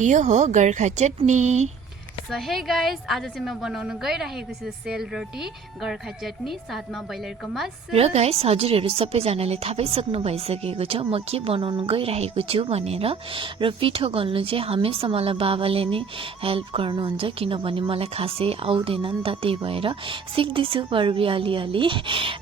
यो हो गोर्खा चटनी। So hey guys, आज चाहिँ म बनाउन गइरहेको छु सेल रोटी, गोर्खा चटनी, साथमा ब्रोइलरको मासु। र गाइस, हजुरहरू सबैजनाले थाहा पाइसक्नु भइसकेको छ म के बनाउन गइरहेको छु भनेर। र पिठो घल्नु चाहिँ हमेसा मलाई बाबाले नै हेल्प गर्नुहुन्छ, किनभने मलाई खासै आउँदैन नि त, त्यही भएर सिक्दैछु। परबी अलिअलि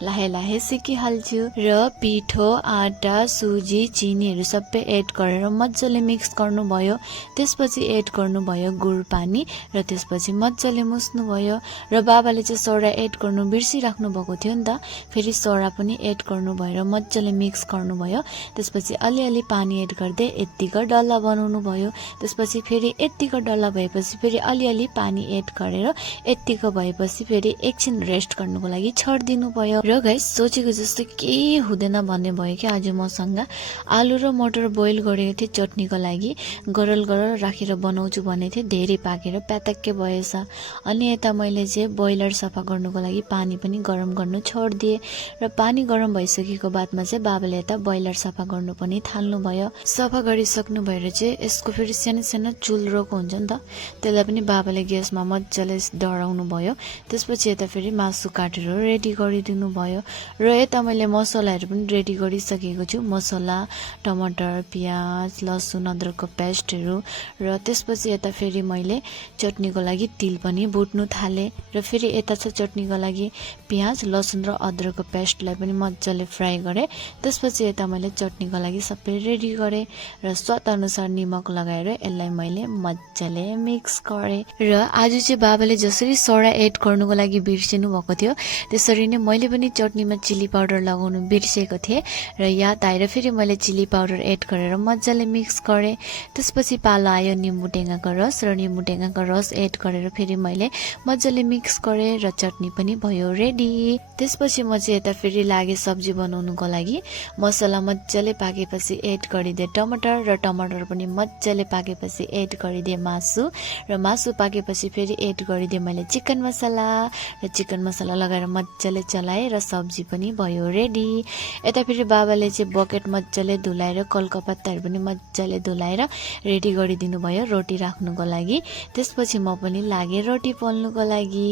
लाहे लाहे सिकिहाल्छु। र पिठो, आटा, सुजी, चिनीहरू सबै एड गरेर मजाले मिक्स गर्नुभयो। त्यसपछि एड गर्नुभयो गुड पानी र त्यसपछि मजाले मुस्नुभयो। र बाबाले चाहिँ सोडा एड गर्नु बिर्सिराख्नु भएको थियो नि त, फेरि सोडा पनि एड गर्नुभयो र मजाले मिक्स गर्नुभयो। त्यसपछि अलिअलि पानी एड गर्दै यत्तिको डल्ला बनाउनु भयो। त्यसपछि फेरि यत्तिको डल्ला भएपछि फेरि अलिअलि पानी एड गरेर यत्तिको भएपछि फेरि एकछिन रेस्ट गर्नुको लागि छोडिदिनु भयो। र गाइस, सोचेको जस्तो केही हुँदैन भन्ने भयो कि आज मसँग आलु र मटर बोइल गरेको थिएँ चटनीको लागि। गरल गरल राखेर बनाउँछु भनेको थिएँ, धेरै पाकेर प्यातक्कै भएछ। अनि यता मैले चाहिँ बोइलर सफा गर्नुको लागि पानी पनि गरम गर्नु छोडिदिएँ। र पानी गरम भइसकेको बादमा चाहिँ बाबाले यता बोइलर सफा गर्नु पनि थाल्नुभयो। सफा गरिसक्नु भएर चाहिँ यसको फेरि सानो सानो चुल्रोको हुन्छ नि त, त्यसलाई पनि बाबाले ग्यासमा मजाले डढाउनु भयो। त्यसपछि यता फेरि मासु काटेर रेडी गरिदिनु भयो। र यता मैले मसलाहरू पनि रेडी गरिसकेको छु। मसला, टमाटर, प्याज, लसुन, अदरकको पेस्टहरू। र त्यसपछि यता फेरि मैले चटनीको लागि तिल पनि भुट्नु थालेँ। र फेरि यता छ चटनीको लागि प्याज, लसुन र अदरकको पेस्टलाई पनि मजाले फ्राई गरेँ। त्यसपछि यता मैले चटनीको लागि सबै रेडी गरेँ र स्वाद अनुसार निमक लगाएर यसलाई मैले मजाले मिक्स गरेँ। र आज चाहिँ बाबाले जसरी सोडा एड गर्नुको लागि बिर्सिनु भएको थियो, त्यसरी नै मैले पनि चटनीमा चिली पाउडर लगाउनु बिर्सेको थिएँ। र याद आएर फेरि मैले चिली पाउडर एड गरेर मजाले मिक्स गरेँ। त्यसपछि पालो आयो निम्बु टेङ्गाको रस, र निम्बु टेङ्गाको रस एड गरेर फेरि मैले मजाले मिक्स गरेँ र चटनी पनि भयो रेडी। त्यसपछि म चाहिँ यता फेरि लागेँ सब्जी बनाउनुको लागि। मसला मजाले पाकेपछि एड गरिदिएँ टमाटर, र टमाटर पनि मजाले पाकेपछि एड गरिदिएँ मासु, र मासु पाकेपछि फेरि एड गरिदिएँ मैले चिकन मसला, र चिकन मसला लगाएर मजाले चलाएँ र सब्जी पनि भयो रेडी। यता फेरि बाबाले चाहिँ बकेट मजाले धुलाएर कलकपत्ताहरू पनि मजाले धुलाएर रेडी गरिदिनु भयो रोटी राख्नुको लागि। त्यसपछि म पनि लागेँ रोटी पोल्नुको लागि।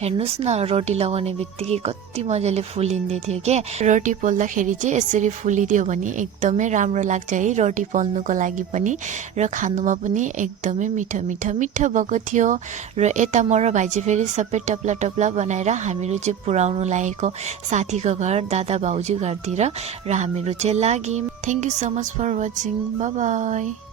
हेर्नुहोस् न, रोटी लगाउने बित्तिकै कति मजाले फुलिँदै थियो क्या। रोटी पोल्दाखेरि चाहिँ यसरी फुलिदियो भने एकदमै राम्रो लाग्छ है रोटी पोल्नुको लागि पनि, र खानुमा पनि एकदमै मिठो मिठो मिठो भएको थियो। र यता म र भाइ चाहिँ फेरि सबै टप्ला टप्ला बनाएर हामीहरू चाहिँ पुऱ्याउनु लागेको साथीको घर, दादा भाउजू घरतिर, र हामीहरू चाहिँ लाग्यौँ। Thank you so much for watching. Bye by.